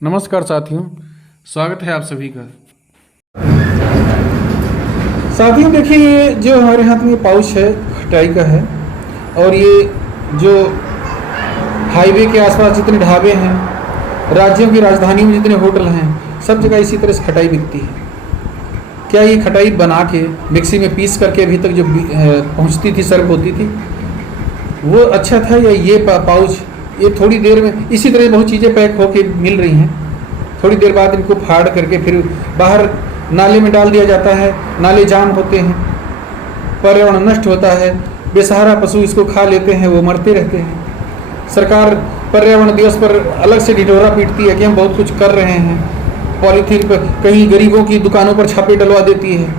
नमस्कार साथियों, स्वागत है आप सभी का। साथियों देखिए, ये जो हमारे हाथ में पाउच है खटाई का है, और ये जो हाईवे के आसपास जितने ढाबे हैं, राज्यों की राजधानियों में जितने होटल हैं, सब जगह इसी तरह से खटाई बिकती है। क्या ये खटाई बना के मिक्सी में पीस करके अभी तक जो पहुंचती थी, सर्व होती थी, वो अच्छा था, या ये पाउच ये थोड़ी देर में इसी तरह बहुत चीज़ें पैक होके मिल रही हैं, थोड़ी देर बाद इनको फाड़ करके फिर बाहर नाले में डाल दिया जाता है, नाले जाम होते हैं, पर्यावरण नष्ट होता है, बेसहारा पशु इसको खा लेते हैं, वो मरते रहते हैं। सरकार पर्यावरण दिवस पर अलग से ढिढोरा पीटती है कि हम बहुत कुछ कर रहे हैं, पॉलीथीन पर कहीं गरीबों की दुकानों पर छापे डलवा देती है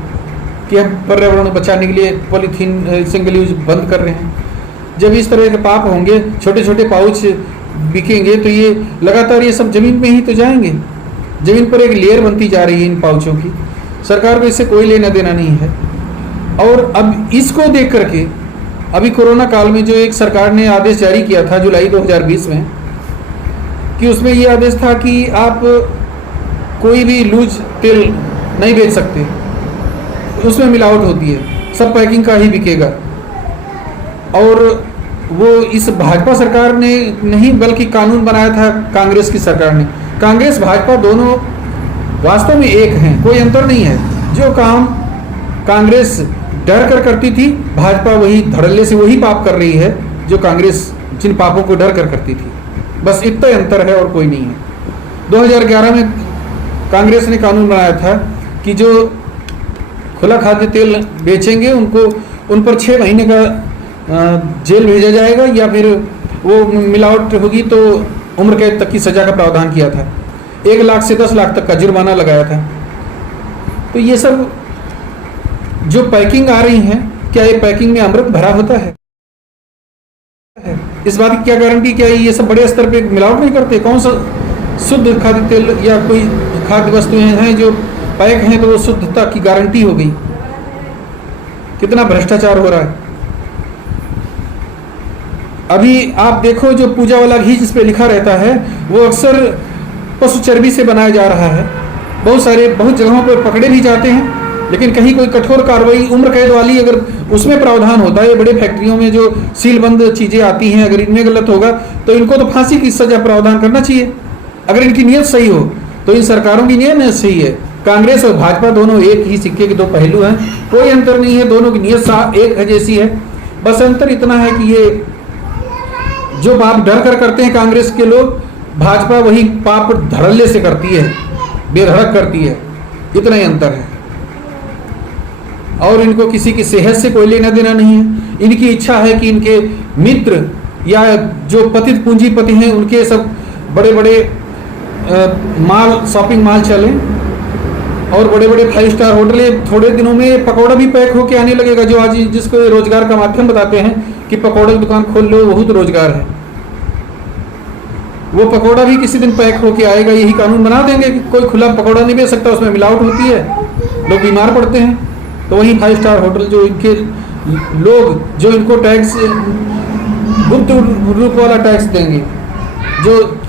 कि हम पर्यावरण बचाने के लिए पॉलीथीन सिंगल यूज बंद कर रहे हैं। जब इस तरह के पाप होंगे, छोटे छोटे पाउच बिकेंगे, तो ये लगातार ये सब ज़मीन में ही तो जाएंगे। ज़मीन पर एक लेयर बनती जा रही है इन पाउचों की। सरकार को इससे कोई लेना देना नहीं है। और अब इसको देख करके अभी कोरोना काल में जो एक सरकार ने आदेश जारी किया था जुलाई 2020 में, कि उसमें ये आदेश था कि आप कोई भी लूज तेल नहीं बेच सकते, उसमें मिलावट होती है, सब पैकिंग का ही बिकेगा। और वो इस भाजपा सरकार ने नहीं बल्कि कानून बनाया था कांग्रेस की सरकार ने। कांग्रेस भाजपा दोनों वास्तव में एक हैं, कोई अंतर नहीं है। जो काम कांग्रेस डर कर करती थी, भाजपा वही धड़ल्ले से वही पाप कर रही है जो कांग्रेस जिन पापों को डर कर करती थी। बस इतना ही अंतर है और कोई नहीं है। 2011 में कांग्रेस ने कानून बनाया था कि जो खुला खाद्य तेल बेचेंगे उनको उन पर 6 महीने का जेल भेजा जाएगा, या फिर वो मिलावट होगी तो उम्र कैद तक की सज़ा का प्रावधान किया था। 1 लाख से 10 लाख तक का जुर्माना लगाया था। तो ये सब जो पैकिंग आ रही है, क्या ये पैकिंग में अमृत भरा होता है? इस बात की क्या गारंटी, क्या ये सब बड़े स्तर पे मिलावट नहीं करते? कौन सा शुद्ध खाद्य तेल या कोई खाद्य वस्तुएं हैं जो पैक हैं तो वो शुद्धता की गारंटी हो गई? कितना भ्रष्टाचार हो रहा है। अभी आप देखो, जो पूजा वाला घी जिस पे लिखा रहता है वो अक्सर पशु चर्बी से बनाया जा रहा है। बहुत जगहों पर पकड़े भी जाते हैं, लेकिन कहीं कोई कठोर कार्रवाई उम्र कैद वाली अगर उसमें प्रावधान होता है, बड़े फैक्ट्रियों में जो सीलबंद चीज़ें आती हैं, अगर इनमें गलत होगा तो इनको तो फांसी की सजा प्रावधान करना चाहिए। अगर इनकी नीयत सही हो तो इन सरकारों की नीयत सही है। कांग्रेस और भाजपा दोनों एक ही सिक्के के 2 पहलू हैं, कोई अंतर नहीं है, दोनों की नीयत एक जैसी है। बस अंतर इतना है कि ये जो पाप डर कर करते हैं कांग्रेस के लोग, भाजपा वही पाप धड़ल्ले से करती है, बेधड़क करती है, इतना ही अंतर है। और इनको किसी की सेहत से कोई लेना देना नहीं है। इनकी इच्छा है कि इनके मित्र या जो पतित पूंजीपति हैं उनके सब बड़े बड़े शॉपिंग मॉल चलें, और बड़े बड़े 5 स्टार होटल। थोड़े दिनों में पकौड़ा भी पैक होके आने लगेगा, जो आज जिसको रोजगार का माध्यम बताते हैं कि पकौड़े की दुकान खोल लो, बहुत रोजगार है। वो पकौड़ा भी किसी दिन पैक होके आएगा। यही कानून बना देंगे कि कोई खुला पकौड़ा नहीं बेच सकता, उसमें मिलावट होती है, लोग बीमार पड़ते हैं। तो वही 5 स्टार होटल जो इनके लोग जो इनको टैक्स गुप्त रूप वाला टैक्स देंगे, जो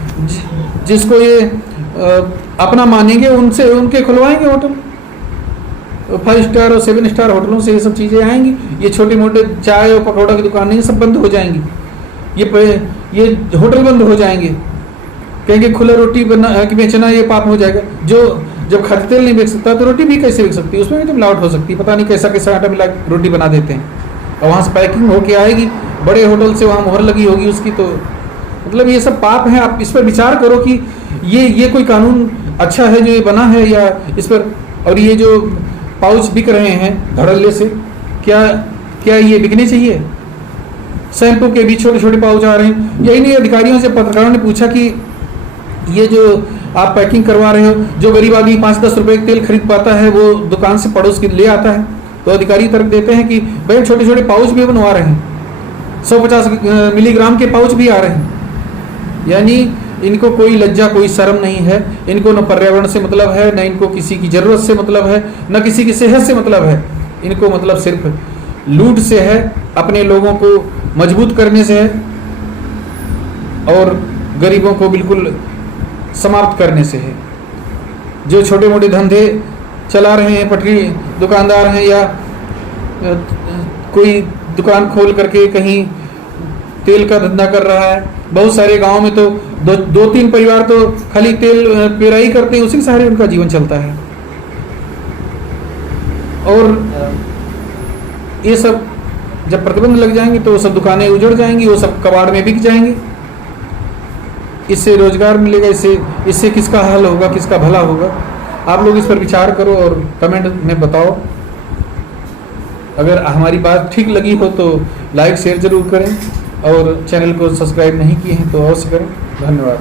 जिसको ये अपना मानेंगे, उनसे उनके खुलवाएंगे होटल। 5 स्टार और 7 स्टार होटलों से ये सब चीज़ें आएंगी। ये छोटे मोटे चाय और पकौड़ा की दुकानें ये सब बंद हो जाएंगी, ये होटल बंद हो जाएंगे। कहेंगे खुला रोटी बेचना ये पाप हो जाएगा। जब खाद्य तेल नहीं बेच सकता तो रोटी भी कैसे बेच सकती है? उसमें भी तो मिलावट हो सकती है, पता नहीं कैसा कैसा आटा मिला रोटी बना देते हैं, और वहाँ से पैकिंग होके आएगी बड़े होटल से, वहाँ मोहर लगी होगी उसकी। तो मतलब ये सब पाप हैं। आप इस पर विचार करो कि ये कोई कानून अच्छा है जो ये बना है, या इस पर। और ये जो पाउच बिक रहे हैं धड़ल्ले से, क्या ये बिकने चाहिए? शैम्पू के भी छोटे छोटे पाउच आ रहे हैं। यही नहीं, अधिकारियों से पत्रकारों ने पूछा कि ये जो आप पैकिंग करवा रहे हो, जो गरीब आदमी 5-10 रुपए का तेल खरीद पाता है वो दुकान से पड़ोस के ले आता है। तो अधिकारी तर्क देते हैं कि भाई छोटे छोटे पाउच भी बनवा रहे हैं, 150 मिलीग्राम के पाउच भी आ रहे हैं। यानी इनको कोई लज्जा कोई शर्म नहीं है। इनको न पर्यावरण से मतलब है, न इनको किसी की ज़रूरत से मतलब है, न किसी की सेहत से मतलब है। इनको मतलब सिर्फ लूट से है, अपने लोगों को मजबूत करने से है, और गरीबों को बिल्कुल समाप्त करने से है। जो छोटे मोटे धंधे चला रहे हैं, पटरी दुकानदार हैं या कोई दुकान खोल करके कहीं तेल का धंधा कर रहा है, बहुत सारे गांव में तो दो तीन परिवार तो खाली तेल पेराई करते हैं, उसी के सहारे उनका जीवन चलता है। और ये सब जब प्रतिबंध लग जाएंगे तो वो सब दुकानें उजड़ जाएंगी, वो सब कबाड़ में बिक जाएंगे, इससे रोजगार मिलेगा, इससे किसका हल होगा, किसका भला होगा। आप लोग इस पर विचार करो और कमेंट में बताओ। अगर हमारी बात ठीक लगी हो तो लाइक शेयर जरूर करें और चैनल को सब्सक्राइब नहीं किए हैं तो अवश्य करें। धन्यवाद।